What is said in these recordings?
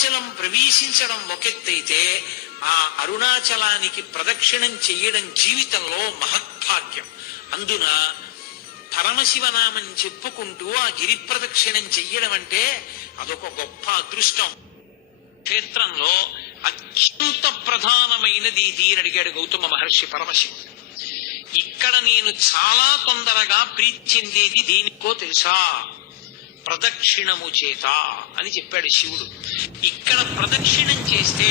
అరుణాచలం ప్రవేశించడం ఒకెత్తైతే ఆ అరుణాచలానికి ప్రదక్షిణం చెయ్యడం జీవితంలో మహత్భాగ్యం. అందున పరమశివనామం చెప్పుకుంటూ ఆ గిరి ప్రదక్షిణం చెయ్యడం అంటే అదొక గొప్ప అదృష్టం. క్షేత్రంలో అత్యంత ప్రధానమైనది ఇది అని అడిగాడు గౌతమ మహర్షి పరమశివుడు. ఇక్కడ నేను చాలా తొందరగా ప్రీతి చెందేది దేనికో తెలుసా? ప్రదక్షిణము చేత అని చెప్పాడు శివుడు. ఇక్కడ ప్రదక్షిణం చేస్తే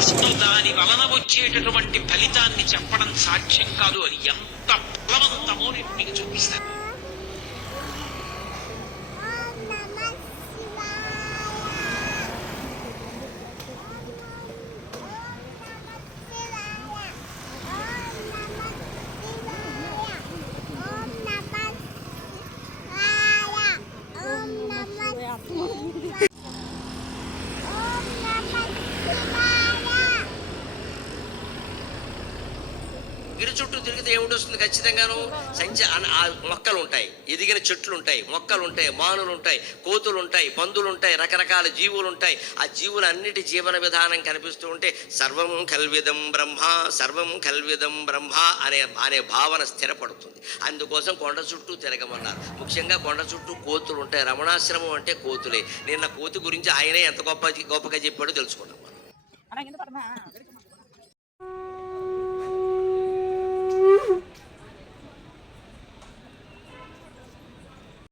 అసలు దాని వలన వచ్చేటటువంటి ఫలితాన్ని చెప్పడం సాధ్యం కాదు. అది ఎంత బలవంతమో నేను మీకు చూపిస్తాను. గిరి చుట్టూ తిరిగితే ఏమిటొస్తుంది? ఖచ్చితంగాను మొక్కలు ఉంటాయి, ఎదిగిన చెట్లు ఉంటాయి, మొక్కలు ఉంటాయి, మానులు ఉంటాయి, కోతులు ఉంటాయి, పందులు ఉంటాయి, రకరకాల జీవులు ఉంటాయి. ఆ జీవులన్నిటి జీవన విధానం కనిపిస్తూ ఉంటే సర్వం కల్విదం బ్రహ్మ, సర్వం కల్విదం బ్రహ్మ అనే భావన స్థిరపడుతుంది. అందుకోసం కొండ చుట్టూ తిరగమన్నారు. ముఖ్యంగా కొండ చుట్టూ కోతులు ఉంటాయి. రమణాశ్రమం అంటే కోతులే. నిన్న కోతి గురించి ఆయనే ఎంత గొప్పగా చెప్పాడో తెలుసుకున్నాం మనం.